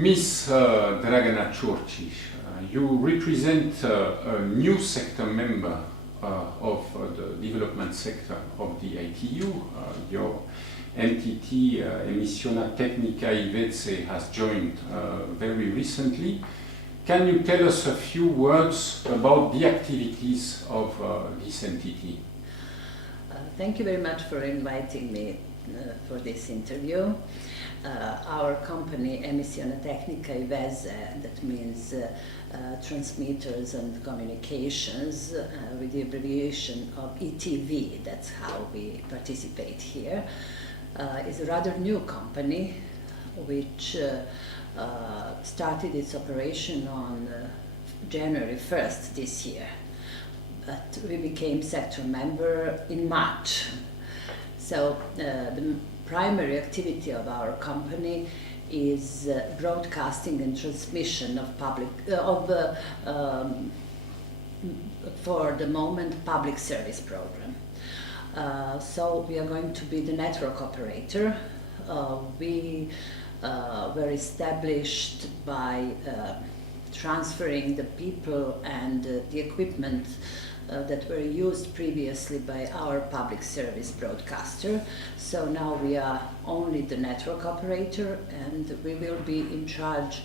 Miss Dragana CURCIC, you represent a new sector member of the development sector of the ITU. Your entity, Emisiona, Tehnika, Veze, has joined very recently. Can you tell us a few words about the activities of this entity? Thank you very much for inviting me for this interview. Our company, Emisiona, Tehnika, Veze, that means transmitters and communications, with the abbreviation of ETV, that's how we participate here, is a rather new company which started its operation on January 1st this year. But we became sector member in March. So the primary activity of our company is broadcasting and transmission of for the moment, public service program. So we are going to be the network operator. We were established by transferring the people and the equipment that were used previously by our public service broadcaster. So now we are only the network operator, and we will be in charge,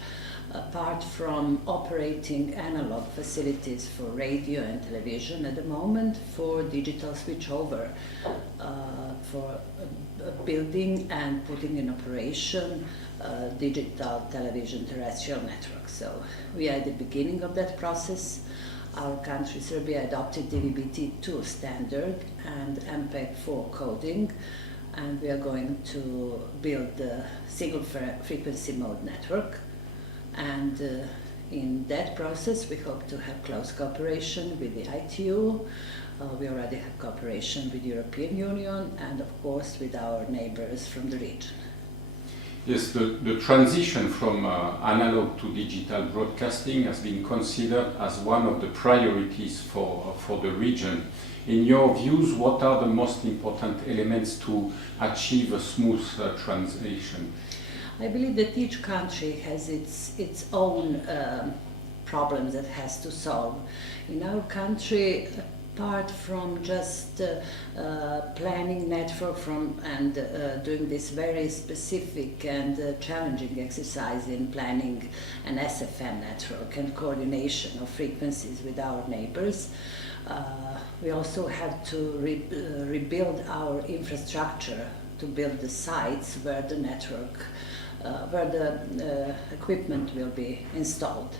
apart from operating analog facilities for radio and television at the moment, for digital switchover, for building and putting in operation digital television terrestrial network. So we are at the beginning of that process. Our country, Serbia, adopted DVB-T2 standard and MPEG-4 coding, and we are going to build a single frequency mode network. And in that process, we hope to have close cooperation with the ITU. We already have cooperation with the European Union and, of course, with our neighbors from the region. Yes, the transition from analog to digital broadcasting has been considered as one of the priorities for the region. In your views, what are the most important elements to achieve a smooth transition? I believe that each country has its own problems that has to solve. In our country, apart from just planning network and doing this very specific and challenging exercise in planning an SFM network and coordination of frequencies with our neighbors, we also have to rebuild our infrastructure to build the sites where the network, where the equipment will be installed.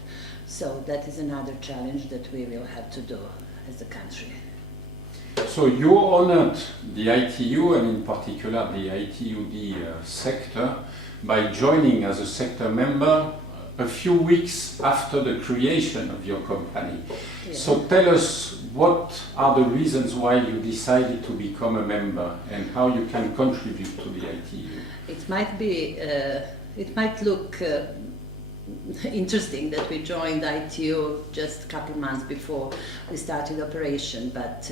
So that is another challenge that we will have to do as a country. So you honored the ITU, and in particular the ITUD sector, by joining as a sector member a few weeks after the creation of your company. Yeah. So tell us, what are the reasons why you decided to become a member and how you can contribute to the ITU? It might look interesting that we joined ITU just a couple of months before we started operation, but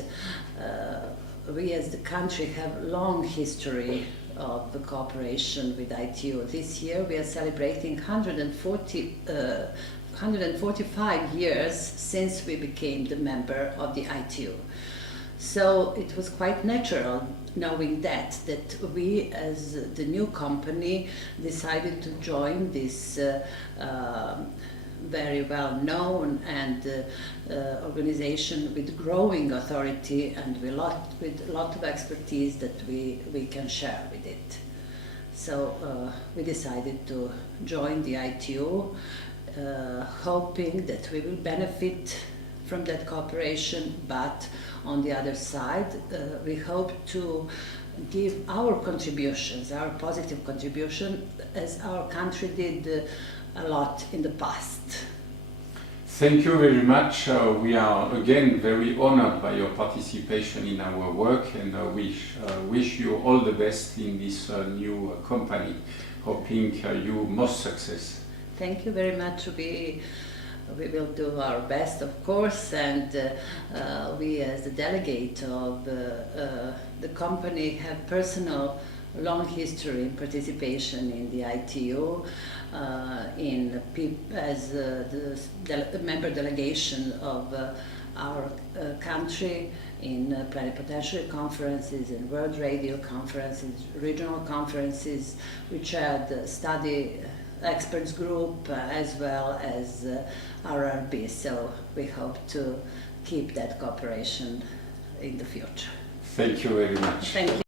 we as the country have long history of the cooperation with ITU. This year we are celebrating 145 years since we became the member of the ITU. So it was quite natural, knowing that we as the new company decided to join this very well known and organization with growing authority and with a lot of expertise that we can share with it. So we decided to join the ITU, hoping that we will benefit from that cooperation, but on the other side, we hope to give our contributions, our positive contribution, as our country did a lot in the past. Thank you very much. We are again very honored by your participation in our work, and wish you all the best in this new company, hoping you most success. Thank you very much. We will do our best, of course, and we as the delegate of the company have personal long history in participation in the ITU, as the member delegation of our country in plenipotentiary conferences and world radio conferences, regional conferences. We chaired the study experts group as well as RRB, so we hope to keep that cooperation in the future. Thank you very much. Thank you.